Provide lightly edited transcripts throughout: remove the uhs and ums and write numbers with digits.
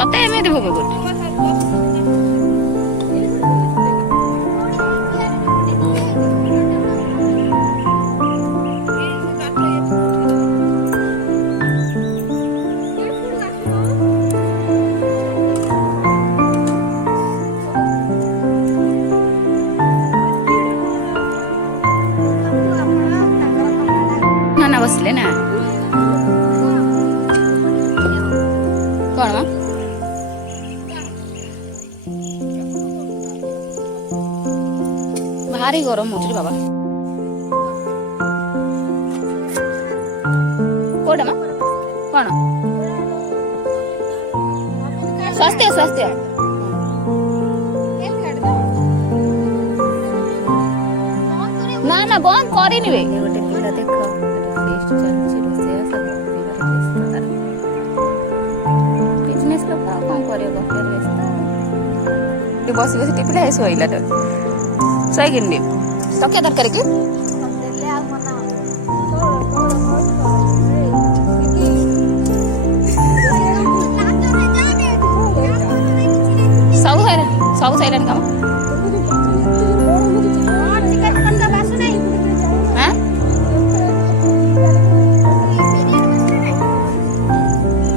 ତତେ ଏମିତି ଭୋଗ କରୁଛି। ନା ବସିଲେ ନା କଣ ଭାରି ଗରମ ହଉଛି ବାବା। କୋଉଟା ମା କଣ ସ୍ୱାସ୍ଥ୍ୟ ସ୍ୱାସ୍ଥ୍ୟ ନା ନା ବନ୍ଦ କରିନି ବେ। ଗୋଟେ ପିଲା ଦେଖ ଚାଲିଛି ବିଜନେସ୍ ଲୋକ ଆଉ କଣ କରିବ ବସି ବସି ଟିପିଲା ଶୋଇଲା ତ ଶୋଇକିନି ତକିଆ ତରକାରୀ କି ସବୁ ସଇଲାଣି କାମ।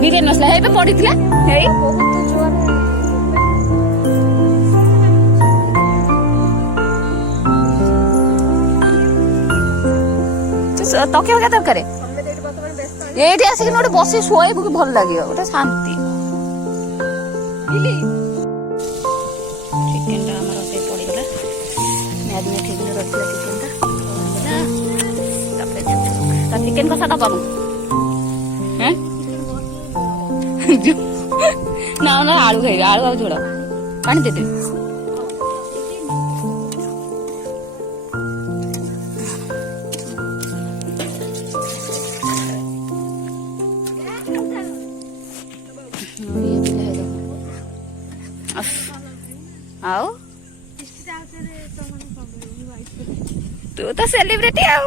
ବିରିୟାନୀ ମସଲା ଏବେ ପଡିଥିଲା ହେଇ ତକିଆ ଫକିଆ ତରକାରୀ ଏଇଠି ଆସିକି ଗୋଟେ ବସି ଶୋଇବୁ କି ଭଲ ଲାଗିବ ଗୋଟେ ଶାନ୍ତି। ଚିକେନଟା ଆମର ସେ ପଡିଗଲା ମ୍ୟାରିନେଟ୍ ହେଇକି ରଖିଲା ଚିକେନଟା ତାପରେ ଚିକେନ କଷା ଦବାକୁ ନା ନା ଆଳୁ ଖାଇବି ଆଳୁ ଆଉ ଝୋଳ ପାଣି ଦେଇଦେବି। ଆଉ ତୁ ତ ସେଲିବ୍ରିଟି ଆଉ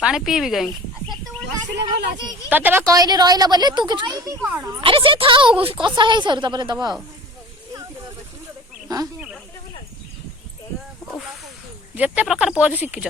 ପାଣି ପିଇବି କାହିଁକି ତତେ ବା କହିଲି ରହିଲା ବୋଲି ତୁ କିଛି ଆରେ ସେ ଥାଉ କଷା ହେଇସାରୁ ତାପରେ ଦବା ଆଉ ଯେତେ ପ୍ରକାର ପୋଜ ଶିଖିଛ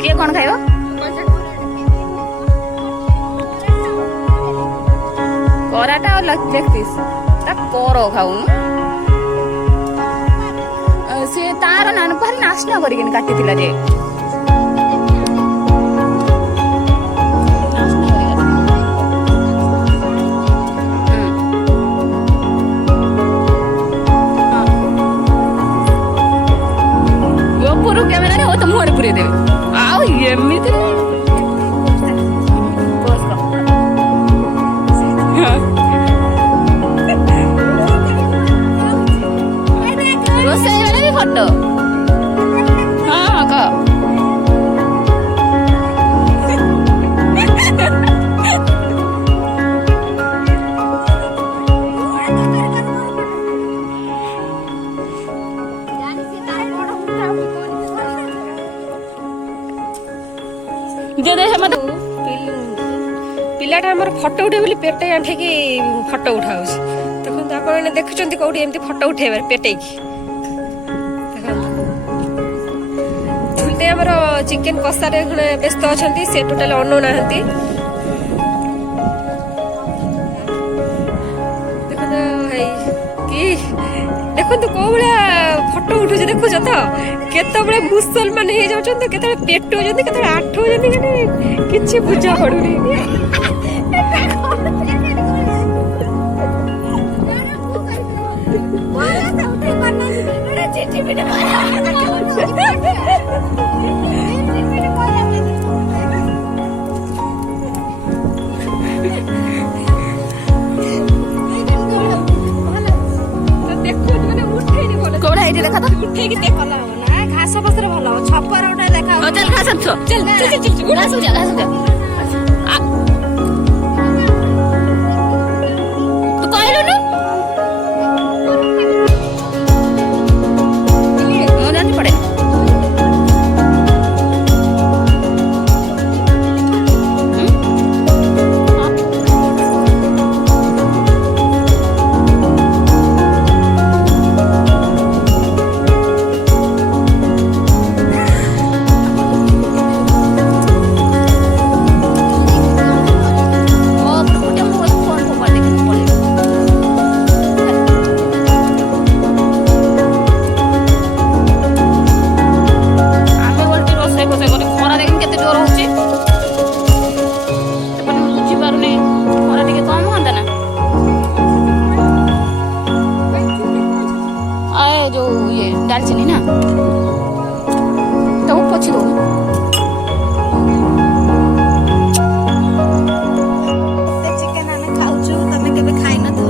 କିଏ କଣ ଖାଇବ କରାଟା ଆଉ ଲେଗ ପିସ୍ ତା କର ଖାଉନୁ ସେ ତାର ନାନ ଭାରି ନାସ୍ନା କରିକିନି କାଟିଥିଲା ଯେ କ୍ୟାମେରାରେ ହଉ ତ ମୁହଁରେ ପୁରେଇ ଦେବେ ଆଉ ଏମିତି ରୋଷେଇ ବେଳେ ବି ଫଟୋ ହଁ ହଁ କହ ପିଲାଟା ଆମର ଫଟୋ ଉଠେଇ ବୋଲି ପେଟେ ଆଣ୍ଠେଇକି ଫଟୋ ଉଠାଉଛି ଦେଖନ୍ତୁ ଆପଣ ଦେଖୁଛନ୍ତି କୋଉଠି ଏମିତି ଫଟୋ ଉଠେଇବାରେ ପେଟେଇକି ଦେଖନ୍ତୁ ଆମର ଚିକେନ କଷାରେ ବ୍ୟସ୍ତ ଅଛନ୍ତି ସେ ଟୋଟାଲି ଅନଉନାହାନ୍ତି ଦେଖନ୍ତୁ ହେଇ କି ଦେଖନ୍ତୁ କୋଉ ଭଳିଆ ଫଟୋ ଉଠୁଛି ଦେଖୁଛ ତ କେତେବେଳେ ମୁସଲମାନ ହେଇଯାଉଛନ୍ତି କେତେବେଳେ ପେଟଉଛନ୍ତି କେତେବେଳେ ଆଠଉଛନ୍ତି କିଛି ବୁଝା ପଡୁନି घास जा तू कहलु न ମୁଁ ଜାଣି ପଡେ डालचीनी ना तो पची दो चिकेन आने खाउछु तमे केबे खाइ न थो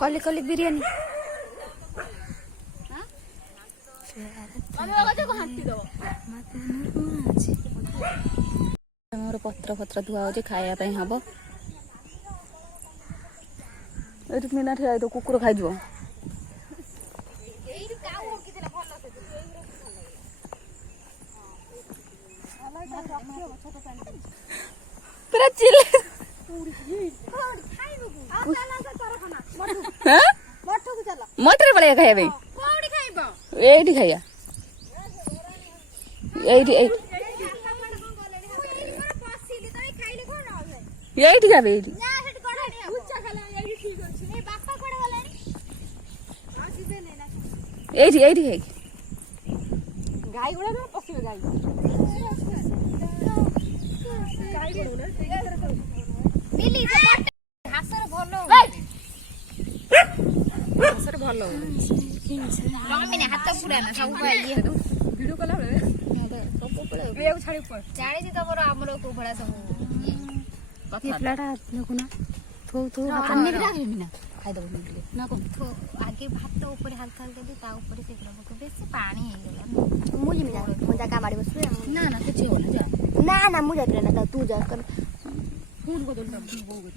कली कली बिरयानी मोर पत्र पत्र धुआ हो खाया हम ये मीना ठिया तो कुकुर खाई पूरा चिल्ले मटर पड़े खाया ये खाइया ये खावे ये गाई गुडा न पसिबे गाई मिली हासर भलो हासर भलो मामी ने हाथ पुरा ना सब भाई वीडियो कला बे सब पळे बे छाडी पर जाणी दी तमरो हमरो को भडा सब ये प्लाटा देखो ना थो थो अन्ने के राखी मिना खाइ दबो ना कोन थो आगे भात ऊपर हल्का हल्का दे ता ऊपर से करबो बेसी पानी हे गेला मुझे में जा मजा का मारी बस ना ना कुछ हो ना जा ना मुझे ना ता तू जा कर फोन को दो बो गो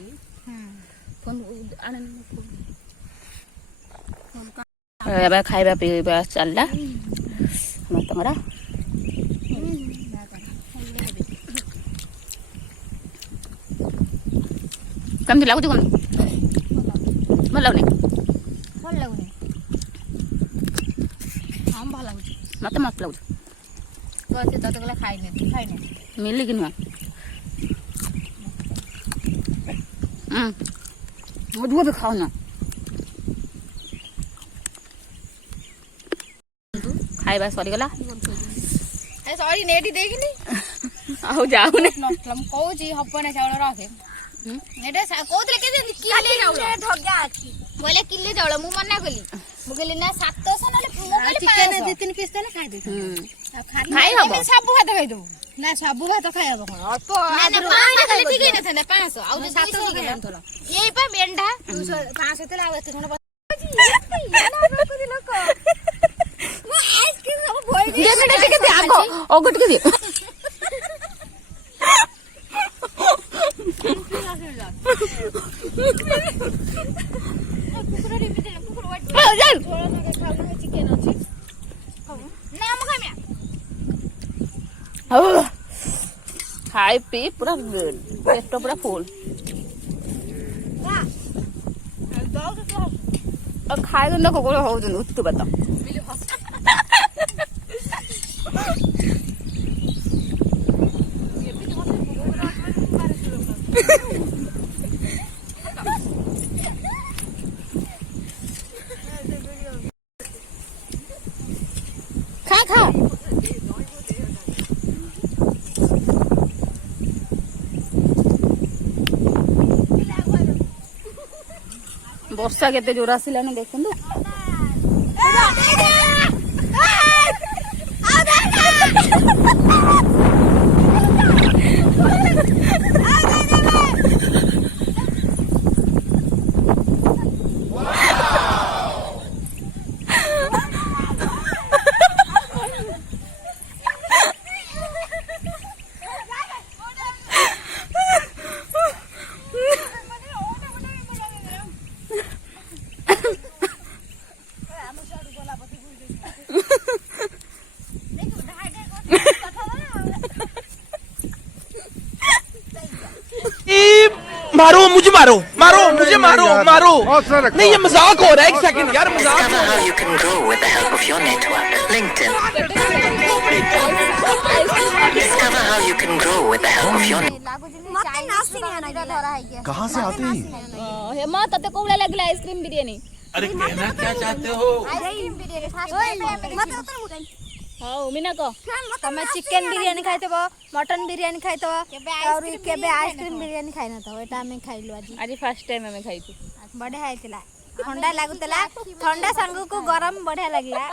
फोन आने अब खाइबा पीबा चलला हम तमरा कम लागु कम भल लागुनी हम भल लागु मत मत लागु कहते त तकला खाइने मिली कि नुआ मधुआ भी खाओ ना खाइबा सरी गला ए सरी नेटी देखिनी आउ जाऊ ने नटलम कहूची हपने चावल रखे एटा कहतले के किले चावल धगा अछि बोले किले चावल मु मना कली मु कहली ना 700 नाले मु कहली चिकन 2-3 पीस देले खाइ दे खाइ हबो सब भात खाइ दो ना सब भात खाइ हबो अल्प ना 500 खाली ठीक नै थने 500 आउ 700 के आनथला एई पा मेंढा 200 500 तेला आउ एते खण लोक मु आइसक्रीम सब भोइ दे मिनट के दे आगो ओगट के दे कुकुर रे मिते कुकुर वाट जान थोड़ा ना खाऊ चिकन अछि ना हम खाइया खाई पी पूरा पेट पूरा फुल और खाए ना कुकुर हो जन उत्तु बता ବର୍ଷା କେତେ ଜୋର ଆସିଲାଣି ଦେଖନ୍ତୁ। मारो मुझे मारो मारो मुझे मारो मारो नहीं ये मजाक हो रहा है एक सेकंड यार मजाक Discover how you can grow with the help of your network. LinkedIn. Discover how you can grow with the help of your कहाँ से आते हैं? हेमा तते कोबला लागला आइसक्रीम बिरयानी। अरे कहना क्या चाहते हो? हां मीना को तमे चिकन बिरयानी खाइतब मटन बिरयानी खाइतब और केबे आइसक्रीम बिरयानी खाइ न त एटा हम खाइलु आज फर्स्ट टाइम हमें खाइछु। बढ़िया आइतला ठंडा लागुतला ठंडा संग को गरम बढ़िया लागला।